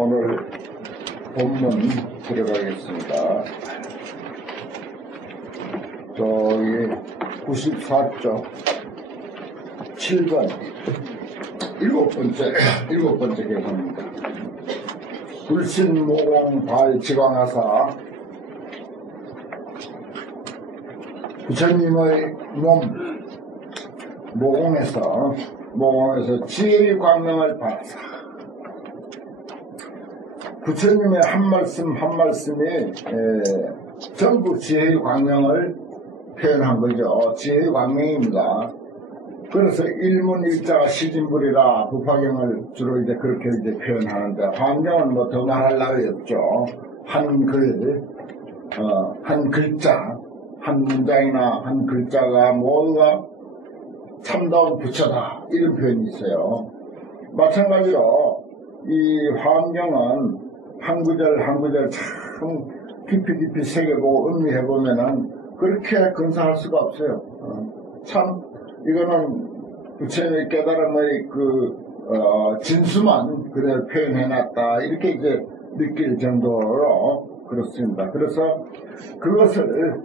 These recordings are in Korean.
오늘 본문 들어가겠습니다. 저기 94쪽 7번 일곱 번째 개성입니다. 불신모공 발지광하사 부처님의 몸 모공에서 지혜의 광명을 받아서 부처님의 한 말씀 한 말씀이 전부 지혜의 광명을 표현한 거죠. 지혜의 광명입니다. 그래서 일문일자가 시진불이라 부파경을 주로 이제 그렇게 이제 표현하는데, 화엄경은 뭐 더 말할 나위 없죠. 한 글자, 한 문장이나 한 글자가 모두가 참다운 부처다, 이런 표현이 있어요. 마찬가지로 이 화엄경은 한 구절 한 구절 참 깊이 새겨보고 음미해보면은 그렇게 근사할 수가 없어요. 참 이거는 부처님의 깨달음의 진수만 그대로 표현해놨다, 이렇게 이제 느낄 정도로 그렇습니다. 그래서 그것을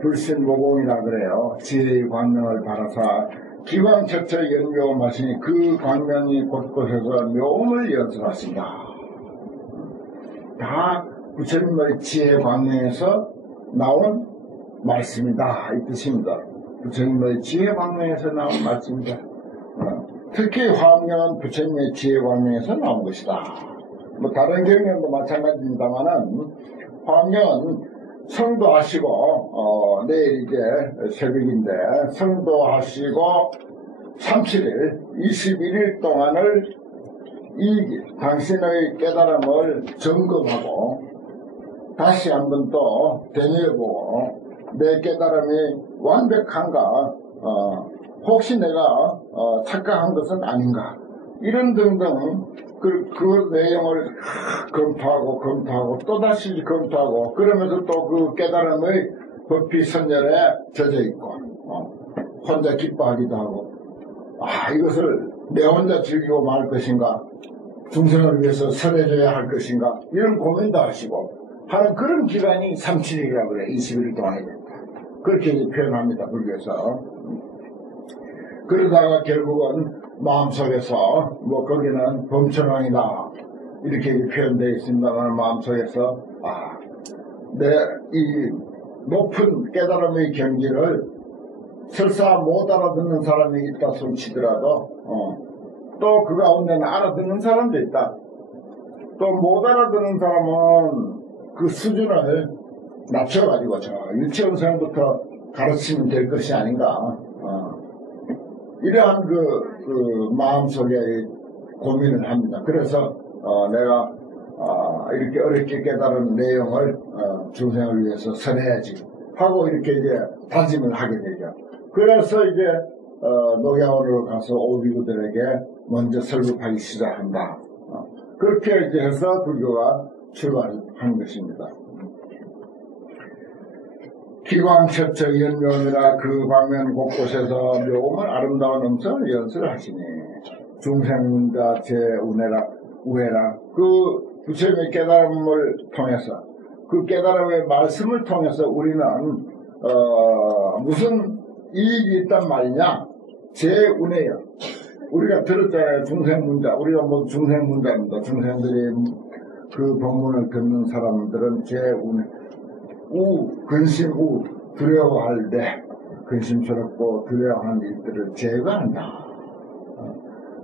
불신모공이라 그래요. 지혜의 광명을 바라사 기광처처 연묘하시니 그 광명이 곳곳에서 묘음을 연설하신다. 다 부처님의 지혜의 광명에서 나온 말씀이다, 이 뜻입니다. 부처님의 지혜 광명에서 나온 말씀이다. 특히 화엄경은 부처님의 지혜 광명에서 나온 것이다. 뭐 다른 경영도 마찬가지입니다만은 화엄경은 성도하시고 내일 이제 새벽인데 성도하시고 37일 21일 동안을 이 당신의 깨달음을 점검하고 다시 한번 또 되뇌어보고 내 깨달음이 완벽한가, 혹시 내가 착각한 것은 아닌가, 이런 등등 그 내용을 검토하고 또다시 검토하고, 그러면서 또 그 깨달음의 법비 선열에 젖어 있고 혼자 기뻐하기도 하고, 이것을 내 혼자 즐기고 말 것인가, 중생을 위해서 설해줘야 할 것인가, 이런 고민도 하시고 하는 그런 기간이 37일이라고 그래. 21일 동안이 된다, 그렇게 표현합니다, 불교에서. 그러다가 결국은 마음속에서 뭐 거기는 범천왕이다 이렇게 표현되어 있습니다만, 마음속에서 내 이 높은 깨달음의 경지를 설사 못 알아듣는 사람이 있다 손치더라도 또 그 가운데는 알아듣는 사람도 있다. 또 못 알아듣는 사람은 그 수준을 낮춰가지고 저 유치원생부터 가르치면 될 것이 아닌가, 이러한 그 마음속에 고민을 합니다. 그래서 내가 이렇게 어렵게 깨달은 내용을 중생을 위해서 설해야지 하고 이렇게 이제 다짐을 하게 되죠. 그래서 이제 녹야원으로 가서 오비구들에게 먼저 설법하기 시작한다. 그렇게 이제 해서 불교가 출발한 것입니다. 기광처처 연묘이라 그 방면 곳곳에서 묘음을 아름다운 음성을 연설하시니 중생문자 우해라 그 부처님의 깨달음을 통해서, 그 깨달음의 말씀을 통해서 우리는 무슨 이익이 있단 말이냐, 제운해요. 우리가 들었잖아요. 중생문자, 우리가 뭐 중생문자입니다. 중생들이 그 법문을 듣는 사람들은 제운해, 근심, 두려워할 때 근심스럽고 두려워하는 일들을 제거한다.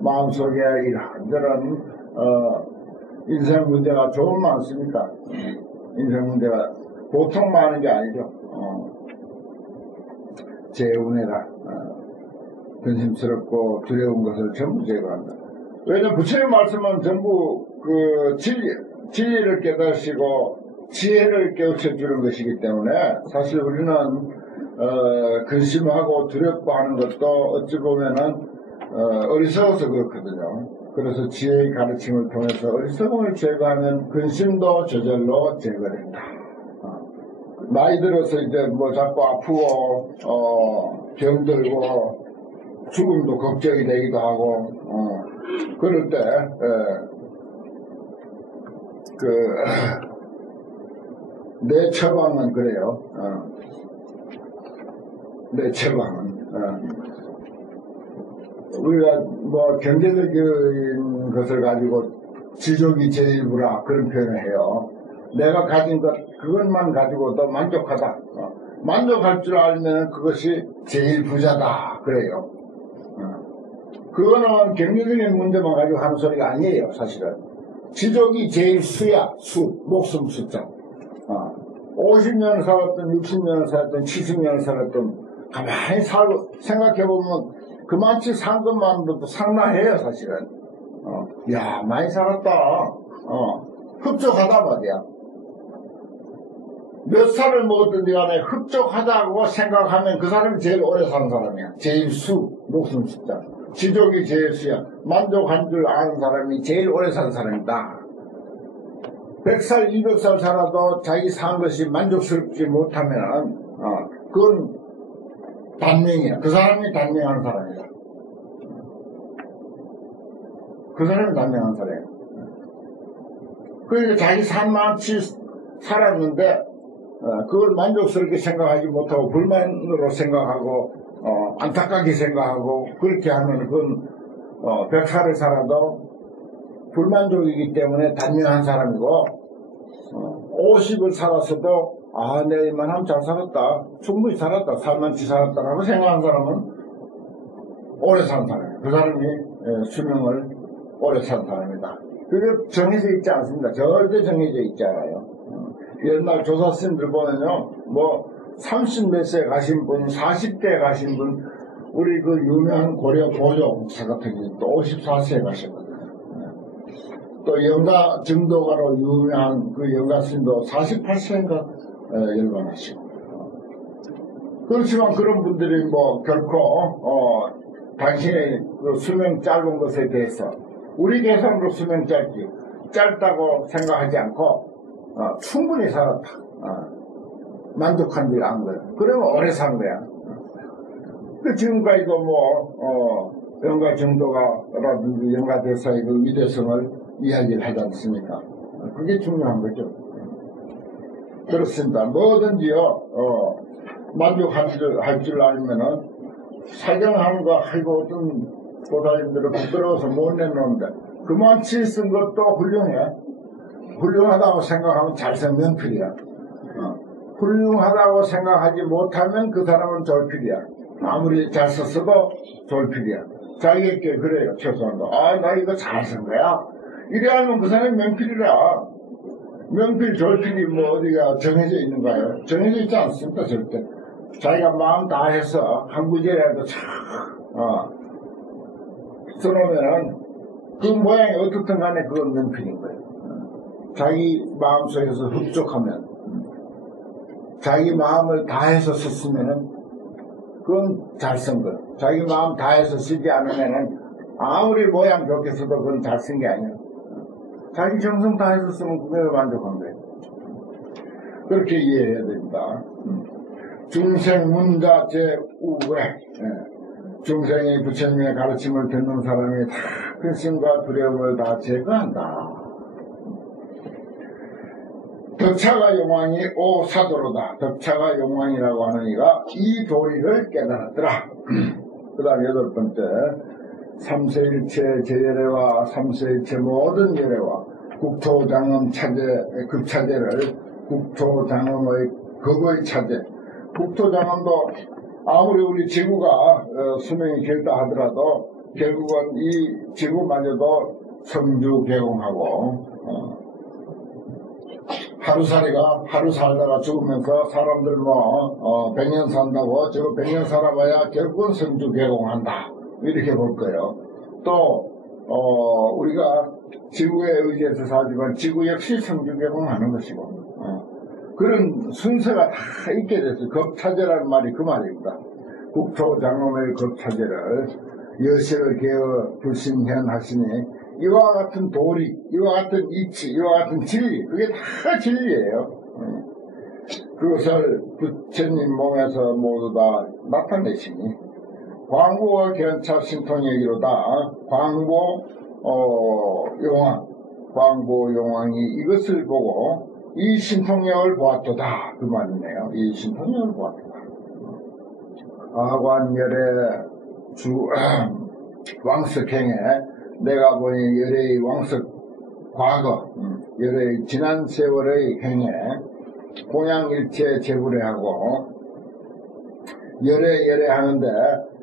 마음속에 이런저런 인생 문제가 조금 많습니까? 인생 문제가 보통 많은 게 아니죠. 제운해라. 근심스럽고 두려운 것을 전부 제거한다. 왜냐면 부처의 말씀은 전부 그 진리를 깨닫으시고 지혜를 깨우쳐 주는 것이기 때문에, 사실 우리는 근심하고 두렵고 하는 것도 어찌 보면은 어리석어서 그렇거든요. 그래서 지혜의 가르침을 통해서 어리석음을 제거하면 근심도 저절로 제거된다. 나이 들어서 이제 뭐 자꾸 아프고 병들고 죽음도 걱정이 되기도 하고 그럴 때 내 처방은 그래요. 내 처방은. 우리가 뭐 경제적인 것을 가지고 지족이 제일부라 그런 표현을 해요. 내가 가진 것 그것만 가지고도 만족하다. 만족할 줄 알면 그것이 제일 부자다 그래요. 그거는 경제적인 문제만 가지고 하는 소리가 아니에요. 사실은 지족이 제일 수야. 목숨 숫자. 50년을 살았든 60년을 살았든 70년을 살았든 가만히 살고 생각해보면 그만치 산 것만으로도 상당해요. 사실은. 야 많이 살았다. 흡족하다 말이야. 몇 살을 먹었든지 간에 흡족하다고 생각하면 그 사람이 제일 오래 사는 사람이야. 제일 목숨 숫자. 지족이 제일 수야. 만족한 줄 아는 사람이 제일 오래 사는 사람이다. 100살, 200살 살아도 자기 산 것이 만족스럽지 못하면 그건 단명이야. 그 사람이 단명한 사람이다. 그 사람이 단명한 사람이야. 그러니까 자기 산만치 살았는데 그걸 만족스럽게 생각하지 못하고 불만으로 생각하고 안타깝게 생각하고 그렇게 하면 그건 100살을 살아도 불만족이기 때문에 단명한 사람이고 50을 살았어도 내가 이만하면 잘 살았다. 충분히 살았다. 살만치 살았다라고 생각하는 사람은 오래 산 사람이에요. 그 사람이 수명을 오래 산 사람이다. 그게 정해져 있지 않습니다. 절대 정해져 있지 않아요. 옛날 조사쌤들 보면요, 뭐 30몇 세 가신 분, 40대 가신 분, 우리 그 유명한 고려 고조 목사 같은 경우 또 54세에 가셨거든요. 또 영가 증도가로 유명한 그 영가스님도 48세인가 열반하시고. 그렇지만 그런 분들이 뭐 결코 당신의 그 수명 짧은 것에 대해서 우리 계산으로 수명 짧다고 생각하지 않고 충분히 살았다. 만족한 줄 안 거야. 그러면 오래 산 거야. 지금까지도 영가 정도가라든지 영가 대사의 그 위대성을 이야기를 하지 않습니까? 그게 중요한 거죠. 그렇습니다. 뭐든지요, 만족할 줄 알면은 사경하는 거 하고 어떤 보살님들은 부끄러워서 못 내놓는데 그만치 쓴 것도 훌륭해. 훌륭하다고 생각하면 잘생 명필이야. 훌륭하다고 생각하지 못하면 그 사람은 졸필이야. 아무리 잘 썼어도 졸필이야. 자기에게 그래요. 최소한도. 나 이거 잘 쓴 거야. 이래 하면 그 사람이 명필이라. 명필, 졸필이 뭐 어디가 정해져 있는가요? 정해져 있지 않습니다. 절대. 자기가 마음 다해서 한 구절이라도 참 써놓으면은 그 모양이 어떻든 간에 그건 명필인 거예요. 자기 마음속에서 흡족하면 자기 마음을 다해서 썼으면은 그건 잘 쓴 거예요. 자기 마음 다해서 쓰지 않으면은 아무리 모양 좋게 써도 그건 잘 쓴 게 아니에요. 자기 정성 다해서 쓰면 그게 만족한 거예요. 그렇게 이해해야 됩니다. 중생 문자 제우회. 중생이 부처님의 가르침을 듣는 사람이 다 근심과 두려움을 다 제거한다. 덕차가 용왕이 오사도로다. 덕차가 용왕이라고 하는 이가 이 도리를 깨달았더라. 그 다음 8번째. 삼세일체 제열애와 삼세일체 모든 열애와 국토장엄 차제, 급차제를 국토장엄의 극의 차제. 국토장엄도 아무리 우리 지구가 수명이 길다 하더라도 결국은 이 지구마저도 성주 개공하고 하루 살다가 죽으면서 사람들 100년 산다고 저거 100년 살아봐야 결국은 성주 개공한다. 이렇게 볼 거예요. 또 우리가 지구에 의지해서 살지만 지구 역시 성주 개공하는 것이고 그런 순서가 다 있게 됐어요. 겁차제라는 말이 그 말입니다. 국토장엄의 겁차제를 여세를 개어 불신현하시니 이와 같은 도리, 이와 같은 이치, 이와 같은 진리, 그게 다 진리예요. 그것을 부처님 몸에서 모두 다 나타내시니 광고와 견차 신통얘기로다. 광고 용왕, 광보용왕이 이것을 보고 이 신통력을 보았도다 그 말이네요. 이 신통력을 보았도다. 아관열의 주 왕석행에 내가 보니 열의 왕석 과거 열의 지난 세월의 행에 공양일체 제불회하고 열애 하는데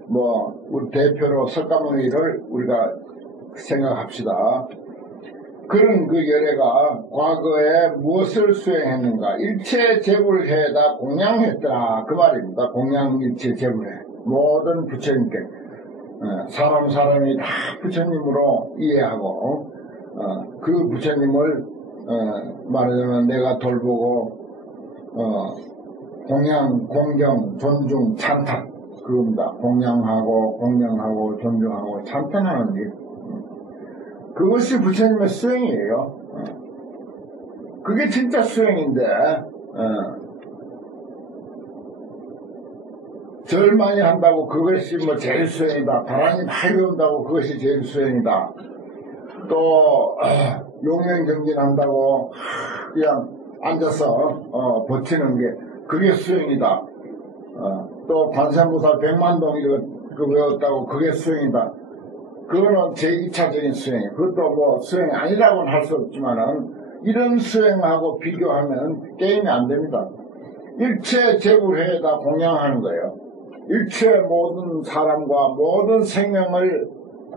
뭐 우리 대표로 석가모니를 우리가 생각합시다. 그런 그 열애가 과거에 무엇을 수행했는가? 일체 제불회에다 공양했더라 그 말입니다. 공양일체 제불회 모든 부처님께 사람이 다 부처님으로 이해하고 그 부처님을 말하자면 내가 돌보고 공양, 공경, 존중, 찬탄 그겁니다. 공양하고 존중하고 찬탄하는 일. 그것이 부처님의 수행이에요. 그게 진짜 수행인데 절 많이 한다고 그것이 뭐 제일 수행이다. 바람이 많이 온다고 그것이 제일 수행이다. 또 용맹정진한다고 그냥 앉아서 버티는 게 그게 수행이다. 또 관세음보살 100만동 이거 외웠다고 그게 수행이다. 그거는 제2차적인 수행이에요. 그것도 뭐 수행이 아니라고는 할 수 없지만은 이런 수행하고 비교하면 게임이 안 됩니다. 일체 제불회에다 공양하는 거예요. 일체 모든 사람과 모든 생명을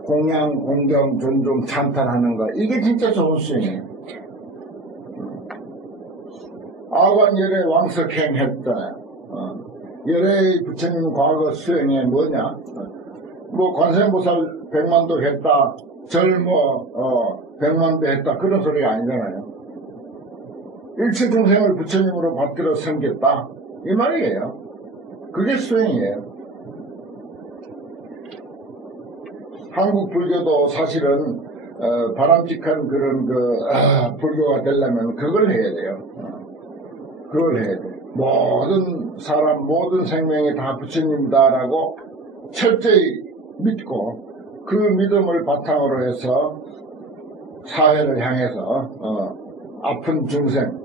공양, 공경, 존중, 찬탄하는 거. 이게 진짜 좋은 수행이에요. 아관열의 왕석행 했잖아요. 열의 부처님 과거 수행에 뭐냐? 뭐 관세음보살 100만도 했다, 절 100만도 했다 그런 소리가 아니잖아요. 일체 중생을 부처님으로 받들어 섬겼다 이 말이에요. 그게 수행이에요. 한국 불교도 사실은 바람직한 그런 불교가 되려면 그걸 해야 돼요. 그걸 해야 돼. 모든 사람, 모든 생명이 다 부처님이다라고 철저히 믿고 그 믿음을 바탕으로 해서 사회를 향해서 아픈 중생,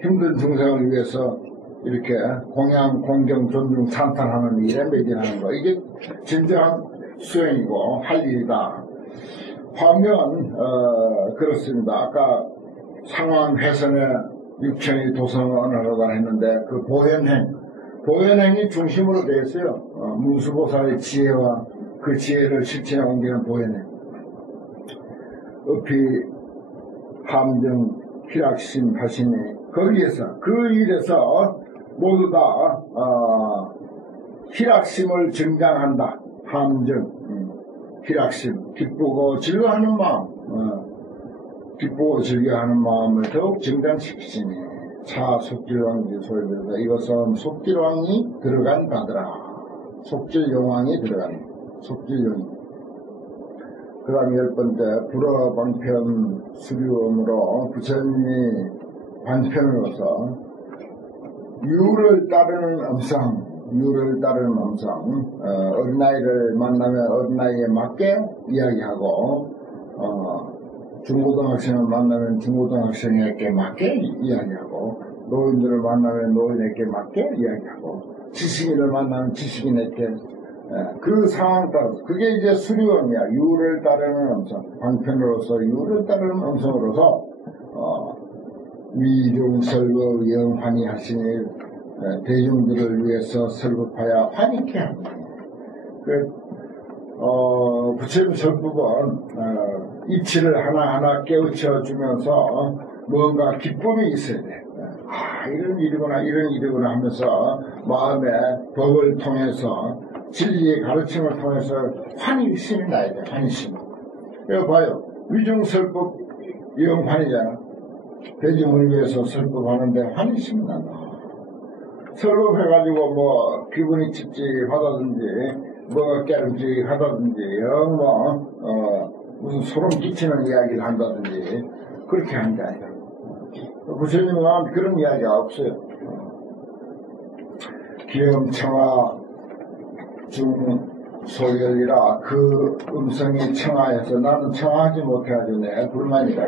힘든 중생을 위해서 이렇게 공양, 공경, 존중, 찬탄하는 일에 매진하는 거. 이게 진정한 수행이고 할 일이다. 반면 그렇습니다. 아까 상황 훼손에 육천이 도성을 언하다 했는데 그 보현행이 중심으로 되어 있어요. 문수보살의 지혜와 그 지혜를 실천에 옮기는 보현행. up이 함정 희락심 하시니 거기에서 그 일에서 모두 다 희락심을 증강한다. 함정 희락심 기쁘고 즐거워하는 마음 기쁘고 즐겨하는 마음을 더욱 증강시키시니 차 속질왕이 소리들다. 이것은 속질왕이 들어간 바더라. 속질용왕이 들어간 속질용이. 그 다음에 10번째 불어방편 수류음으로 부처님이 방편으로서 유를 따르는 음성 어린아이를 만나면 어린아이에 맞게 이야기하고 중고등학생을 만나면 중고등학생에게 맞게 이야기하고 노인들을 만나면 노인에게 맞게 이야기하고 지식인을 만나면 지식인에게 그 상황 따라서 그게 이제 수리원이야. 유를 따르는 음성 방편으로서 유를 따르는 음성으로서 위중설거 영환히 하시니 대중들을 위해서 설법하여 환희케 합니다. 부처님 설법은 이치를 하나하나 깨우쳐 주면서 뭔가 기쁨이 있어야 돼. 이런 일이구나 하면서 마음에 법을 통해서 진리의 가르침을 통해서 환희심이 나야 돼. 환희심. 이거 봐요. 위중설법 영환이잖아. 대중을 위해서 설법하는데 환희심이 난다. 설법해가지고 뭐 기분이 찝찝하다든지 뭐가 깨름직하다든지 무슨 소름 끼치는 이야기를 한다든지 그렇게 하는 게 아니라 부처님은 그런 이야기가 없어요. 기염청화 소열이라 그 음성이 청하에서 나는 청하지 못해가지고 내 불만이다.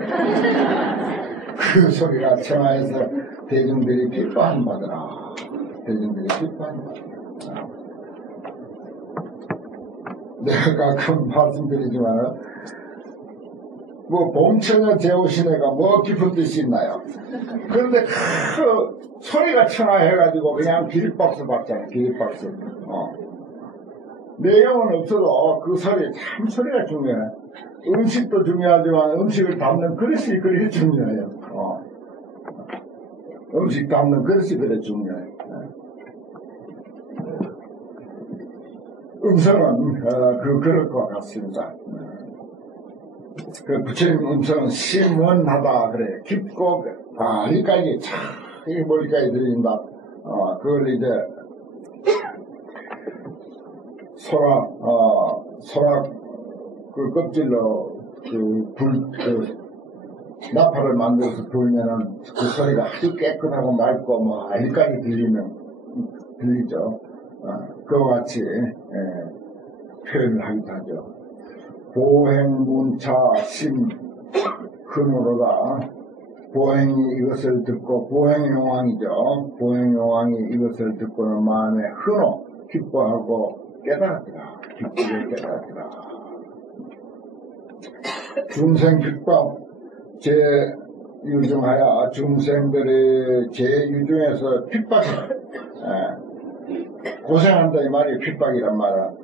그 소리가 청하에서 대중들이 핍박을 받으라. 대중들이 핍박을 받으라. 내가 가끔 말씀드리지만 뭐 봄처녀 재우시네가 뭐 깊은 뜻이 있나요? 그런데 그 소리가 청하해가지고 그냥 기립박수 받잖아. 기립박수. 내용은 없어도 그 소리 참 소리가 중요해. 음식도 중요하지만 음식을 담는 그릇이 그렇게 중요해요. 음식 담는 그릇이 그래 중요해. 음성은 그 그릇과 같습니다. 그 부처님 음성은 심원하다 그래. 깊고 멀리까지 참 멀리까지 들린다. 그걸 이제 소라 그 껍질로 나팔을 만들어서 불면은 그 소리가 아주 깨끗하고 맑고 뭐 알까지 들리죠. 그와 같이 표현을 하기도 하죠. 보행문차 심 흔으로다. 보행이 이것을 듣고 보행용왕이죠. 보행용왕이 이것을 듣고는 마음에 흔호 기뻐하고 깨달았더라. 기쁘게 깨달았더라. 중생 핍박 제유중하여 중생들의 제유중에서 핍박이 고생한다 이 말이 핍박이란 말은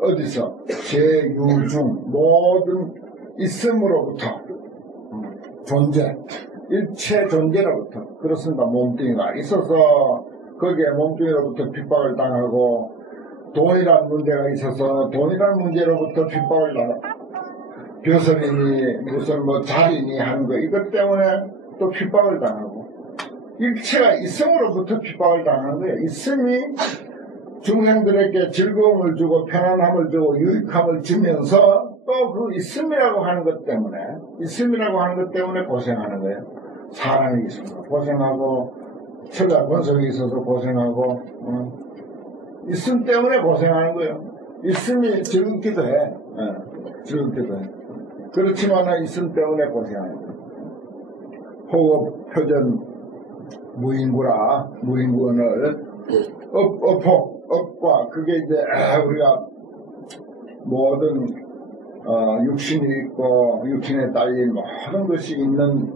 어디서 제유중 모든 있음으로부터 존재 일체 존재로부터 그렇습니다. 몸뚱이가 있어서 거기에 몸뚱이로부터 핍박을 당하고 돈이라는 문제가 있어서 돈이라는 문제로부터 핍박을 당하고 벼슬이니 무슨 뭐 자리니 하는 거 이것 때문에 또 핍박을 당하고 일체가 있음으로부터 핍박을 당하는 거예요. 있음이 중생들에게 즐거움을 주고 편안함을 주고 유익함을 주면서 또 그 있음이라고 하는 것 때문에 고생하는 거예요. 사랑이 있어서 고생하고 처자 번성이 있어서 고생하고 있음 때문에 고생하는 거예요. 있음이 즐겁기도 해. 즐겁기도 해. 그렇지만 있음 때문에 고생하는 거예요. 호흡, 표전, 무인구라 무인구언을 업과 그게 이제 우리가 모든 육신이 있고 육신에 딸린 모든 것이 있는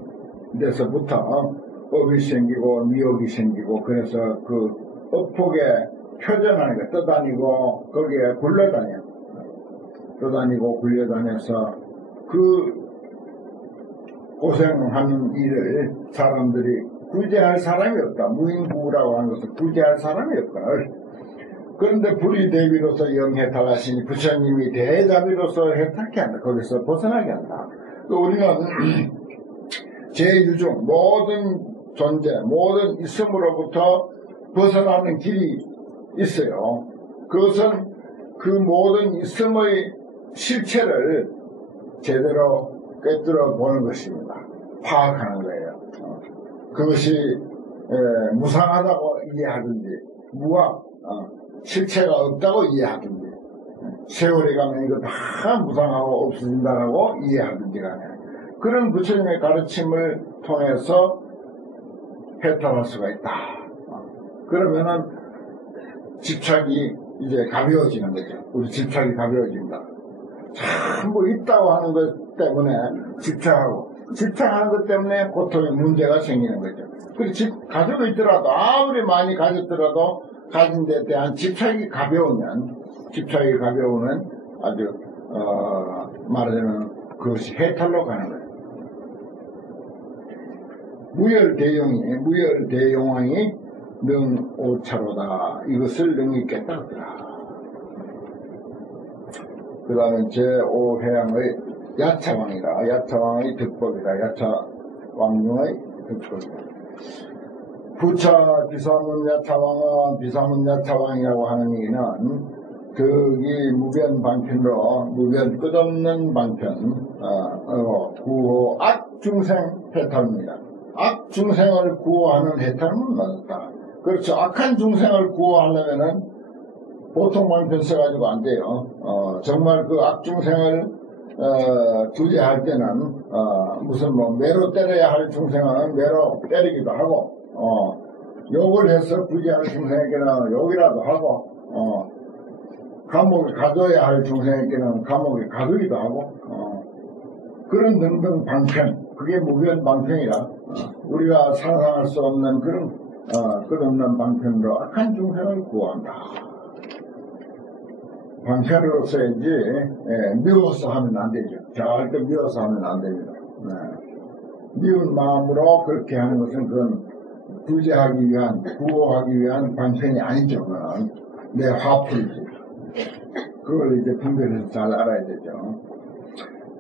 데서부터 업이 생기고 미역이 생기고 그래서 그 업폭에 표전하는 거 떠다니고 거기에 굴러다녀. 떠다니고 굴려다녀서 그 고생하는 일을 사람들이 구제할 사람이 없다. 무인구라고 하는 것은 구제할 사람이 없다. 그런데 불의대비로서 영해탈하시니 부처님이 대자비로서 해탈케 한다. 거기서 벗어나게 한다. 우리는 제유중 모든 존재 모든 있음으로부터 벗어나는 길이 있어요. 그것은 그 모든 있음의 실체를 제대로 꿰뚫어 보는 것입니다. 파악하는 거예요. 그것이 무상하다고 이해하든지 무학 실체가 없다고 이해하든지 세월이 가면 이거 다 무상하고 없어진다라고 이해하든지 간에 그런 부처님의 가르침을 통해서 해탈할 수가 있다. 그러면은 집착이 이제 가벼워지는 거죠. 우리 집착이 가벼워진다. 전부 있다고 하는 것 때문에 집착하는 것 때문에 고통의 문제가 생기는 거죠. 그리고 가지고 있더라도 아무리 많이 가졌더라도 가진 데 대한 집착이 가벼우면 아주 말하자면 그것이 해탈로 가는 거예요. 무열대용왕이 능 오차로다. 이것을 능히 깨달았더라. 그 다음에 제5회양의 야차왕이라. 야차왕의 득법이라. 야차왕중의 득법이라. 부차 비사문 야차왕은 비사문 야차왕이라고 하는 얘기는 득이 무변 방편으로 무변 끝없는 방편 구호 악중생 해탈입니다. 악중생을 구호하는 해탈은 맞다. 그렇죠. 악한 중생을 구호하려면은 보통 방편 써가지고 안 돼요. 정말 그 악중생을 구제할 때는 무슨 뭐 매로 때려야 할 중생은 매로 때리기도 하고 욕을 해서 구제할 중생에게는 욕이라도 하고 감옥에 가둬야 할 중생에게는 감옥에 가두기도 하고 그런 등등 방편, 그게 무변 방편이라 우리가 상상할 수 없는 그런 끝없는 방편으로 악한 중생을 구한다. 방편으로서인지 미워서 하면 안 되죠. 절대 미워서 하면 안 됩니다. 미운 마음으로 그렇게 하는 것은 그건 구제하기 위한, 구호하기 위한 방편이 아니죠. 내 화풀이지. 그걸 이제 분별해서 잘 알아야 되죠.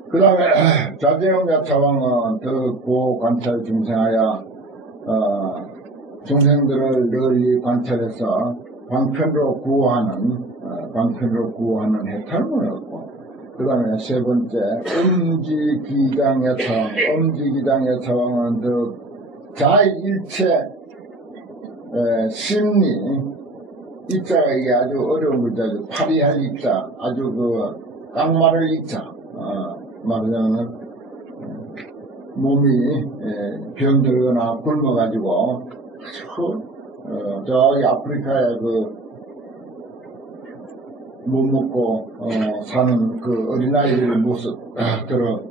그 다음에 자제형자 차왕은 더 고관찰 중생하여 중생들을 널리 관찰해서 방편으로 구호하는 해탈문을 얻고, 그 다음에 세 번째 음지기장의 차왕. 음지기장의 차왕은 더 자일체 심리, 입자가 이게 아주 어려운 글자죠. 파리할 입자, 아주 그 깡마를 입자. 말하자면 몸이 병들거나 굶어가지고 아주 저기 아프리카에 그 못 먹고 사는 그 어린아이들 모습 들어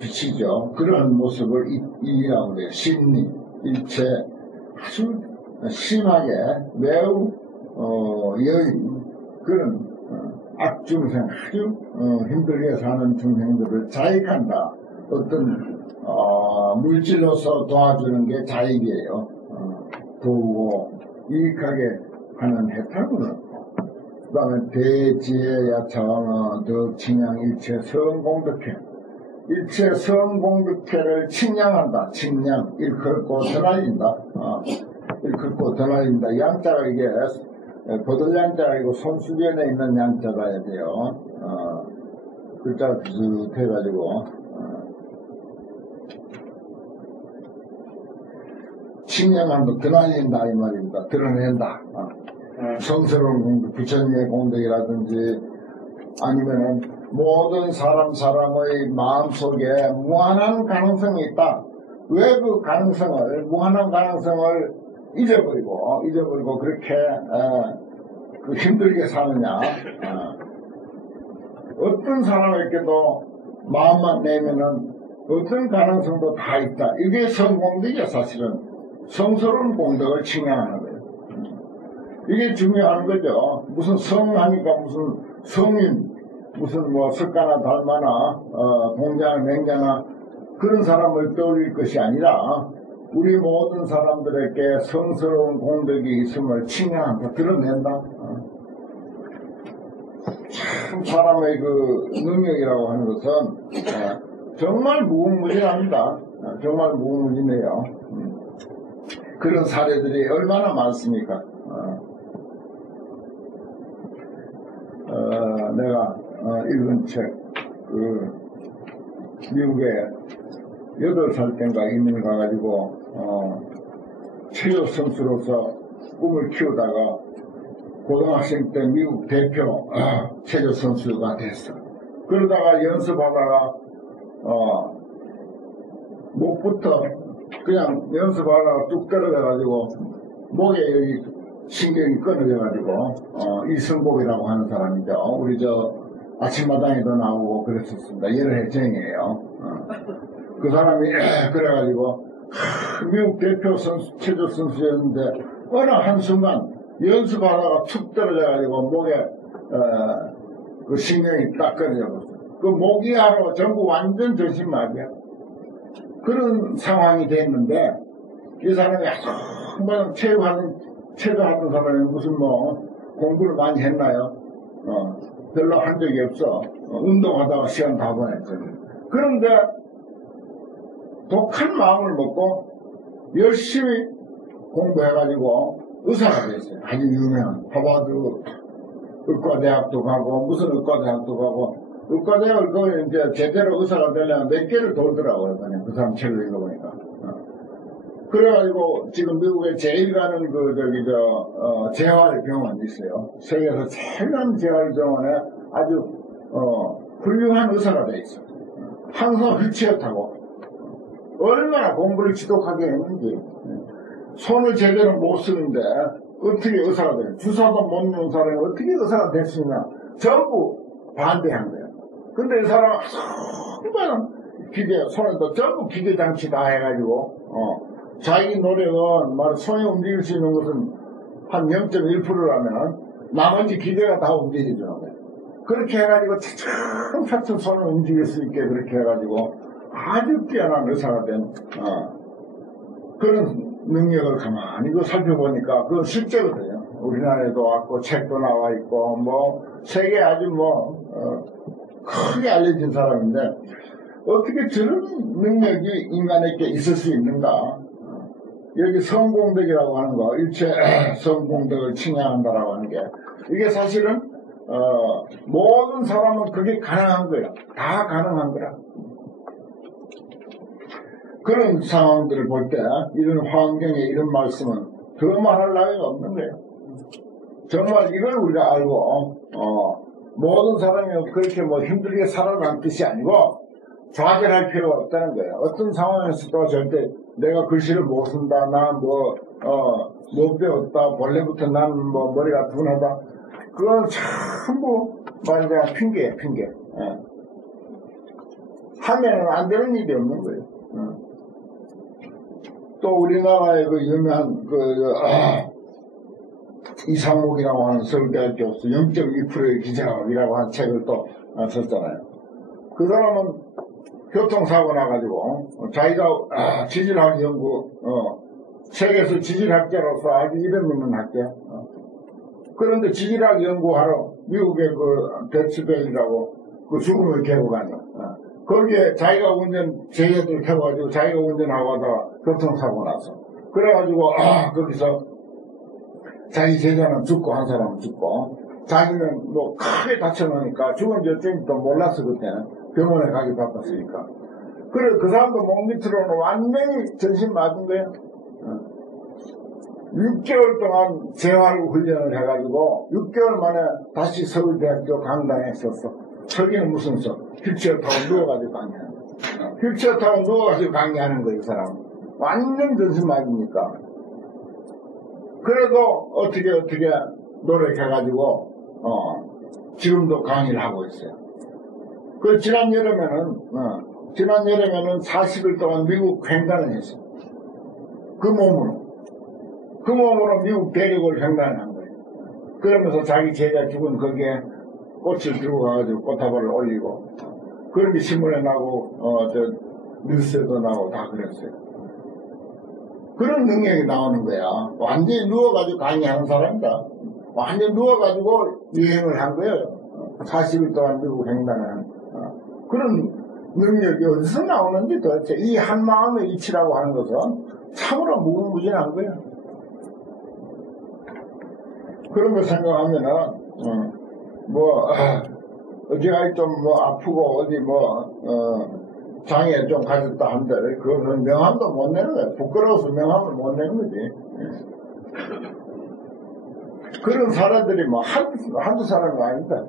비치죠. 그런 모습을 이라고 그래요. 심리, 일체 아주 심하게 매우 여인 그런 악중생, 아주 힘들게 사는 중생들을 자익한다. 어떤 물질로서 도와주는 게 자익이에요. 도우고 유익하게 하는 해탈문을. 그 다음에 대지혜야 차왕은 더 칭양 일체 성공덕회. 일체 성공덕회를 칭양한다. 칭양, 일컬고 드날린다. 일컬고 드날린다. 양자가 이게 버들양자가 아니고 손수변에 있는 양자가 해야 돼요. 글자가 비슷해가지고 칭양한다. 드날린다 이 말입니다. 드러낸다. 성스러운 공덕, 부처님의 공덕이라든지 아니면은 모든 사람의 마음속에 무한한 가능성이 있다. 왜 그 가능성을, 무한한 가능성을 잊어버리고 그렇게 그 힘들게 사느냐. 어떤 사람에게도 마음만 내면은 어떤 가능성도 다 있다. 이게 성공덕이야. 사실은 성스러운 공덕을 칭양하는 거예요. 이게 중요한 거죠. 무슨 성하니까 무슨 성인, 무슨 뭐 석가나 달마나 공자나 맹자나 그런 사람을 떠올릴 것이 아니라 우리 모든 사람들에게 성스러운 공덕이 있음을 칭양한다, 드러낸다. 참 사람의 그 능력이라고 하는 것은 정말 무궁무진합니다. 정말 무궁무진해요. 그런 사례들이 얼마나 많습니까? 내가 읽은 책, 미국에 8살 땐가 이민 가가지고 체육 선수로서 꿈을 키우다가 고등학생 때 미국 대표 체육 선수가 됐어. 그러다가 연습하다가 목부터 그냥 연습하다가 뚝 떨어져가지고 목에 여기 신경이 끊어져가지고 이승복이라고 하는 사람이죠. 우리 저 아침마당에도 나오고 그랬었습니다. 여러 해쟁이에요. 그 사람이 그래가지고 미국 대표 선수, 체조 선수였는데 어느 한순간 연습하다가 툭 떨어져가지고 목에 그 신경이 딱 끊어져버렸어. 그 목이 하러 전부 완전 저신말이야. 그런 상황이 됐는데 이 사람이 한번 체조하던 사람이 무슨 뭐 공부를 많이 했나요? 별로 한 적이 없어. 운동하다가 시간 다 보냈어요. 그런데 독한 마음을 먹고 열심히 공부해가지고 의사가 됐어요. 아주 유명한 하버드 의과대학도 가고 무슨 의과대학도 가고 의과대학을 거기 이제 제대로 의사가 되려면 몇 개를 돌더라고요. 그냥 그 사람 책을 읽어보니까. 그래가지고 지금 미국에 제일 가는 재활병원이 있어요. 세계에서 제일 가는 재활병원에 아주 훌륭한 의사가 돼 있어. 항상 휠체어 타고 얼마나 공부를 지독하게 했는지 손을 제대로 못 쓰는데 어떻게 의사가 돼요? 주사도 못 넣는 사람이 어떻게 의사가 될 수 있나? 전부 반대한 거예요. 근데 이 사람은 정말 손에도 전부 기계 장치 다 해가지고 자기 노력은 손이 움직일 수 있는 것은 한 0.1%라면 나머지 기계가 다 움직여주는 거예요. 그렇게 해가지고 차츰차츰 손을 움직일 수 있게 그렇게 해가지고 아주 뛰어난 의사가 된 그런 능력을 가만히 살펴보니까 그건 실제거든요. 우리나라에도 왔고 책도 나와 있고 세계에 아주 크게 알려진 사람인데 어떻게 저런 능력이 인간에게 있을 수 있는가? 여기 성공덕이라고 하는 거, 일체 성공덕을 칭양한다라고 하는 게 이게 사실은 모든 사람은 그게 가능한 거야. 다 가능한 거라. 그런 상황들을 볼 때 이런 환경에 이런 말씀은 더 말할 나위가 없는 거예요. 정말 이걸 우리가 알고 모든 사람이 그렇게 힘들게 살아가는 뜻이 아니고 좌절할 필요가 없다는 거예요. 어떤 상황에서도 절대 내가 글씨를 못 쓴다, 못 배웠다, 본래부터 나는 머리가 둔하다. 그건 전부 말하자면 핑계예요, 핑계. 하면은 안 되는 일이 없는 거예요. 또 우리나라의 그 유명한 이상목이라고 하는 서울대학 교수 0.2%의 기적이라고 하는 책을 또 썼잖아요. 그 사람은 교통사고 나가지고 자기가 지질학 연구 세계에서 지질학자로서 아주 이름 있는 학자. 그런데 지질학 연구하러 미국의 그 데츠벨이라고 그 죽음의 계곡 아니야. 거기에 자기가 제자들 태워가지고 자기가 운전하고 하다가 교통사고 났어. 그래가지고 거기서 자기 제자는 죽고 한 사람은 죽고 자기는 크게 다쳐놓으니까 죽은 지 어쩌니까 몰랐어. 그때는 병원에 가기 바빴으니까. 그래 그 사람도 목 밑으로는 완전히 전신 맞은 거예요. 6개월 동안 재활 훈련을 해가지고 6개월 만에 다시 서울대학교 강당에 있었어. 저기는 무슨 휠체어 타고 누워가지고 강의하는 거야. 휠체어 타고 누워가지고 강의하는 거야. 이 사람은 완전 전신 맞으니까. 그래도 어떻게 노력해가지고 지금도 강의를 하고 있어요. 그 지난 여름에는 40일 동안 미국 횡단을 했어요. 그 몸으로 미국 대륙을 횡단한 거예요. 그러면서 자기 제자 죽은 거기에 꽃을 들고 가가지고 꽃다발을 올리고 그런 게 신문에 나고 뉴스에도 나고 다 그랬어요. 그런 능력이 나오는 거야. 완전히 누워가지고 강의하는 사람이다. 완전히 누워가지고 유행을 한 거예요. 40일 동안 미국 횡단을 한 그런 능력이 어디서 나오는지 도대체 이 한마음의 이치라고 하는 것은 참으로 무궁무진한 거예요. 그런 걸 생각하면은 어디가 좀 아프고 어디 장애 좀 가졌다 한들 그거는 명함도 못 내는 거예요. 부끄러워서 명함을 못 내는 거지. 그런 사람들이 한두 사람이 아니다.